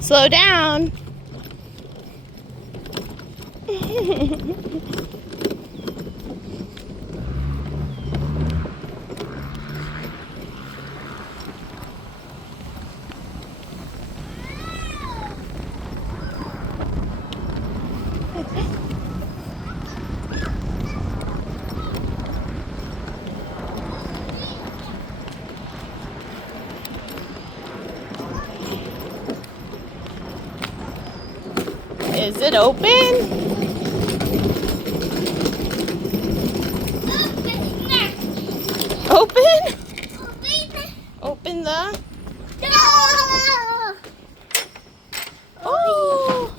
Slow down. Is it open? Open? Open the... No! Oh!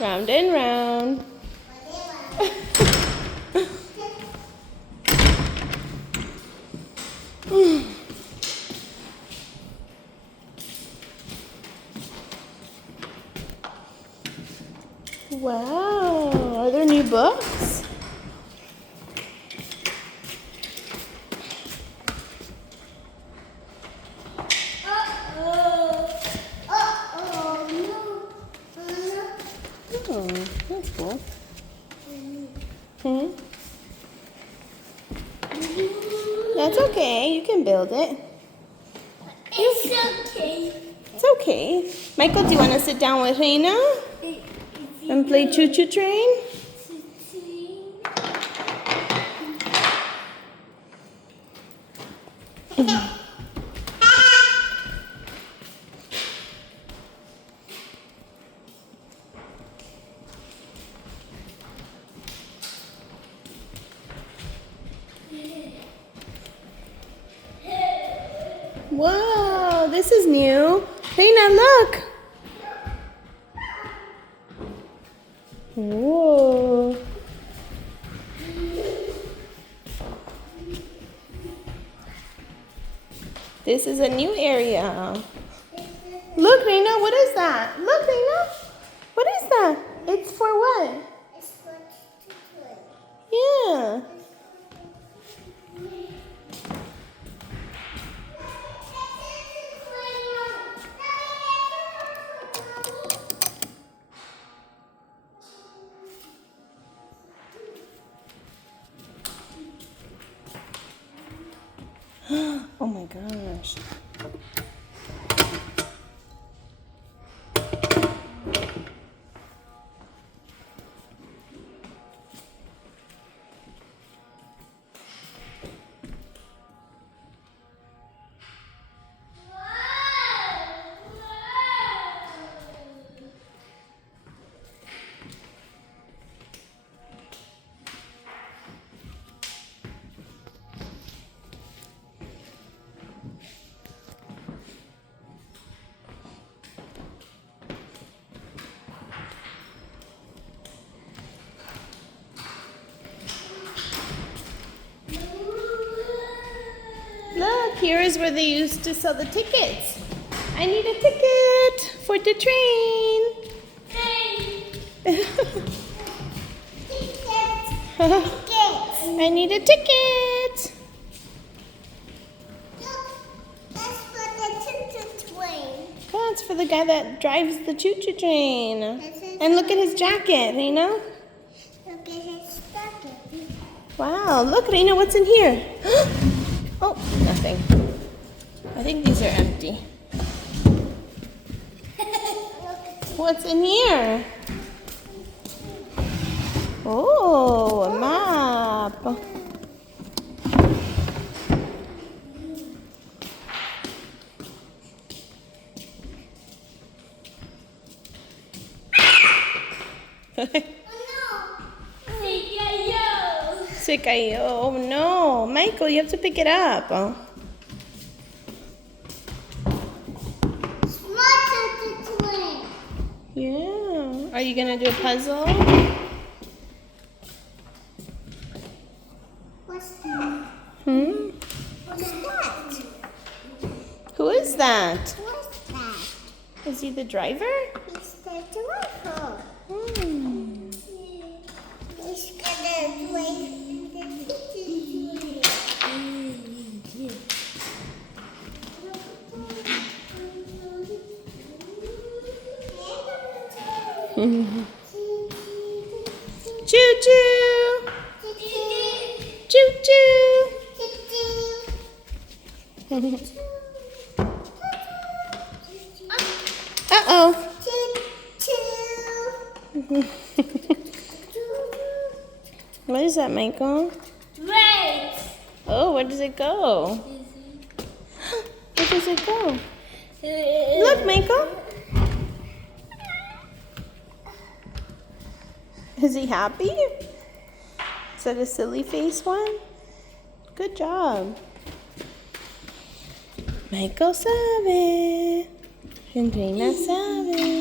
Round and round. Wow, are there new books? Oh, that's cool. Hmm? That's okay, you can build it. It's okay. It's okay. Michael, do you want to sit down with Reina and play Choo Choo Train? Wow, this is new. Reina, look. Whoa. This is a new area. Look, Reina, what is that? Look, Reina. What is that? It's for what? It's for children. Yeah. Oh my gosh. Look, here is where they used to sell the tickets. I need a ticket for the train. I need a ticket. That's for the choo-choo train. That's for the guy that drives the choo-choo train. And look at his jacket, Reina. Look at his jacket. Wow, look, Reina, what's in here? Oh, nothing. I think these are empty. What's in here? Oh, a map. Se cayó. Oh no. Michael, you have to pick it up. Oh. Yeah. Are you going to do a puzzle? What's that? Hmm? What's that? Who is that? What's that? Is he the driver? It's the driver. Hmm. He's gonna play the Choo choo. Choo choo. Uh-oh. What is that, Michael? Right. Oh, where does it go? Where does it go? Look, Michael. Is he happy? Is that a silly face one? Good job. Michael sabe. Andrina sabe.